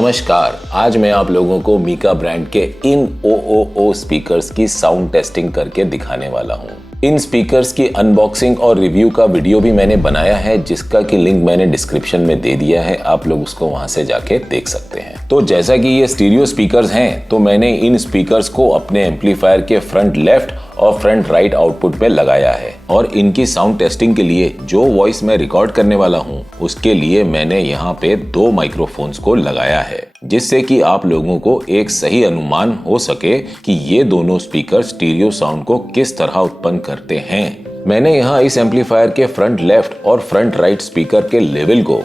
नमस्कार, आज मैं आप लोगों को मीका ब्रांड के इन OOO स्पीकर्स की साउंड टेस्टिंग करके दिखाने वाला हूँ। इन स्पीकर्स की अनबॉक्सिंग और रिव्यू का वीडियो भी मैंने बनाया है, जिसका की लिंक मैंने डिस्क्रिप्शन में दे दिया है, आप लोग उसको वहां से जाके देख सकते हैं। तो जैसा कि ये स्टीरियो स्पीकर्स हैं, तो मैंने इन स्पीकर्स को अपने एम्पलीफायर के फ्रंट लेफ्ट और फ्रंट राइट आउटपुट पे लगाया है और इनकी साउंड टेस्टिंग के लिए जो वॉइस मैं रिकॉर्ड करने वाला हूँ उसके लिए मैंने यहाँ पे 2 माइक्रोफोन्स को लगाया है, जिससे कि आप लोगों को एक सही अनुमान हो सके कि ये दोनों स्पीकर स्टीरियो साउंड को किस तरह उत्पन्न करते हैं। मैंने यहाँ इस एम्पलीफायर के फ्रंट लेफ्ट और फ्रंट राइट स्पीकर के लेवल को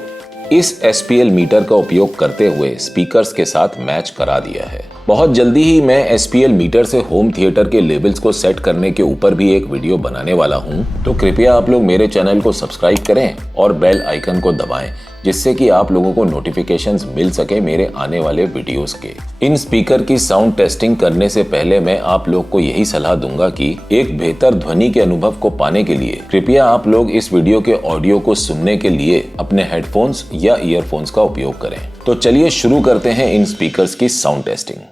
इस SPL मीटर का उपयोग करते हुए स्पीकर्स के साथ मैच करा दिया है। बहुत जल्दी ही मैं SPL मीटर से होम थिएटर के लेवल्स को सेट करने के ऊपर भी एक वीडियो बनाने वाला हूं, तो कृपया आप लोग मेरे चैनल को सब्सक्राइब करें और बेल आइकन को दबाएं, जिससे कि आप लोगों को नोटिफिकेशंस मिल सके मेरे आने वाले वीडियोस के। इन स्पीकर की साउंड टेस्टिंग करने से पहले मैं आप लोग को यही सलाह दूंगा कि एक बेहतर ध्वनि के अनुभव को पाने के लिए कृपया आप लोग इस वीडियो के ऑडियो को सुनने के लिए अपने हेडफोन्स या ईयरफोन्स का उपयोग करें। तो चलिए शुरू करते हैं इन स्पीकर्स की साउंड टेस्टिंग।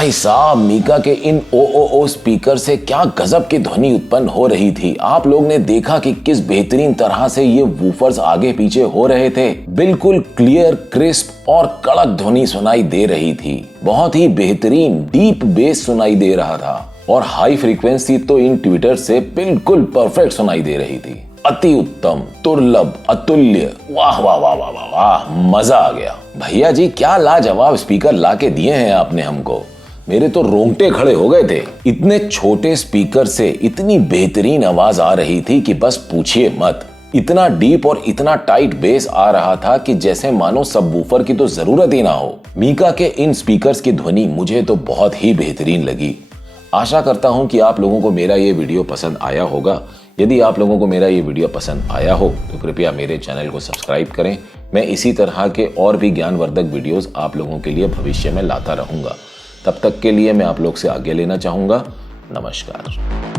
भाई साहब, मीका के इन ओ स्पीकर से क्या गजब की ध्वनि उत्पन्न हो रही थी। आप लोग ने देखा कि किस बेहतरीन तरह से ये वूफर्स आगे पीछे हो रहे थे। बिल्कुल क्लियर, क्रिस्प और कड़क ध्वनि सुनाई दे रही थी। बहुत ही बेहतरीन डीप बेस सुनाई दे रहा था और हाई फ्रीक्वेंसी तो इन ट्विटर से बिल्कुल परफेक्ट सुनाई दे रही थी। अति उत्तम, दुर्लभ, अतुल्य, वाह वाह वाह वाह वाह वाह, मजा आ गया। भैया जी, क्या लाजवाब स्पीकर लाके दिए हैं आपने हमको। मेरे तो रोंगटे खड़े हो गए थे। इतने छोटे स्पीकर से इतनी बेहतरीन आवाज आ रही थी कि बस पूछिए मत। इतना डीप और इतना टाइट बेस आ रहा था कि जैसे मानो सबवूफर की तो जरूरत ही ना हो। मीका के इन स्पीकर्स की ध्वनि मुझे तो बहुत ही बेहतरीन लगी। आशा करता हूं कि आप लोगों को मेरा ये वीडियो पसंद आया होगा। यदि आप लोगों को मेरा ये वीडियो पसंद आया हो तो कृपया मेरे चैनल को सब्सक्राइब करें। मैं इसी तरह के और भी ज्ञानवर्धक वीडियोस आप लोगों के लिए भविष्य में लाता रहूंगा। तब तक के लिए मैं आप लोग से आज्ञा लेना चाहूंगा। नमस्कार।